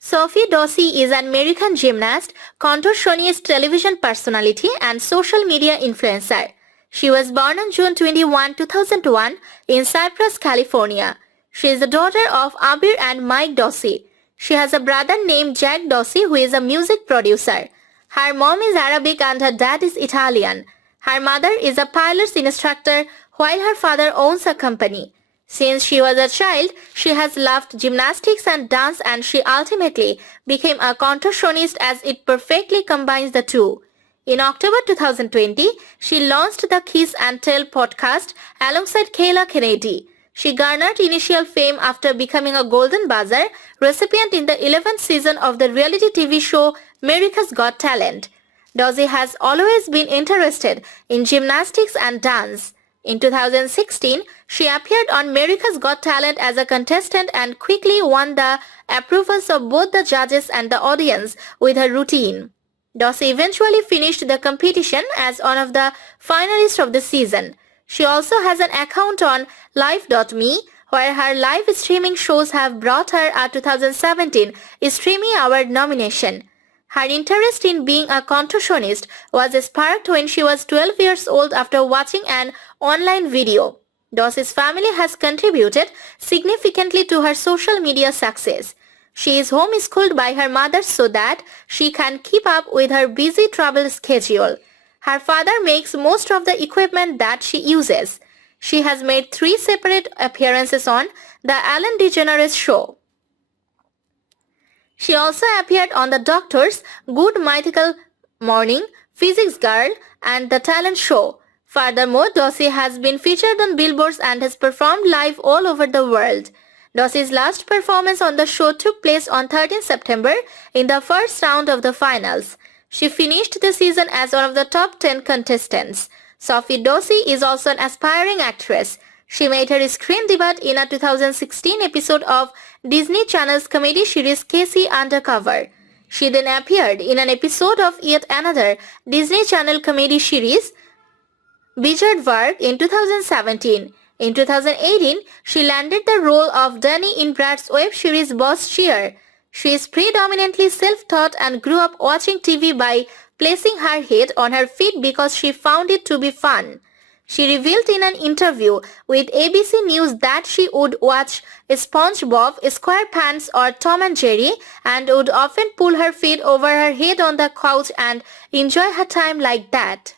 Sofie Dossi is an American gymnast, contortionist, television personality, and social media influencer. She was born on June 21, 2001 in Cypress, California. She is the daughter of Abir and Mike Dossi. She has a brother named Zak Dossi who is a music producer. Her mom is Arabic and her dad is Italian. Her mother is a Pilates instructor while her father owns a company. Since she was a child, she has loved gymnastics and dance, and she ultimately became a contortionist as it perfectly combines the two. In October 2020, she launched the Kiss and Tell podcast alongside Kayla Kennedy. She garnered initial fame after becoming a Golden Buzzer recipient in the 11th season of the reality TV show America's Got Talent. Dossi has always been interested in gymnastics and dance. In 2016, she appeared on America's Got Talent as a contestant and quickly won the approvals of both the judges and the audience with her routine. Dossi eventually finished the competition as one of the finalists of the season. She also has an account on live.me where her live streaming shows have brought her a 2017 Streamy Award nomination. Her interest in being a contortionist was sparked when she was 12 years old after watching an online video. Dossi's family has contributed significantly to her social media success. She is homeschooled by her mother so that she can keep up with her busy travel schedule. Her father makes most of the equipment that she uses. She has made 3 separate appearances on The Ellen DeGeneres Show. She also appeared on the Doctor's Good Mythical Morning, Physics Girl, and The Talent Show. Furthermore, Dossi has been featured on billboards and has performed live all over the world. Dossi's last performance on the show took place on 13 September in the first round of the finals. She finished the season as one of the top 10 contestants. Sofie Dossi is also an aspiring actress. She made her screen debut in a 2016 episode of Disney Channel's comedy series Casey Undercover. She then appeared in an episode of yet another Disney Channel comedy series, Wizard Work, in 2017. In 2018, she landed the role of Dani in Brad's web series Boss Cheer. She is predominantly self-taught and grew up watching TV by placing her head on her feet because she found it to be fun. She revealed in an interview with ABC News that she would watch SpongeBob SquarePants or Tom and Jerry and would often pull her feet over her head on the couch and enjoy her time like that.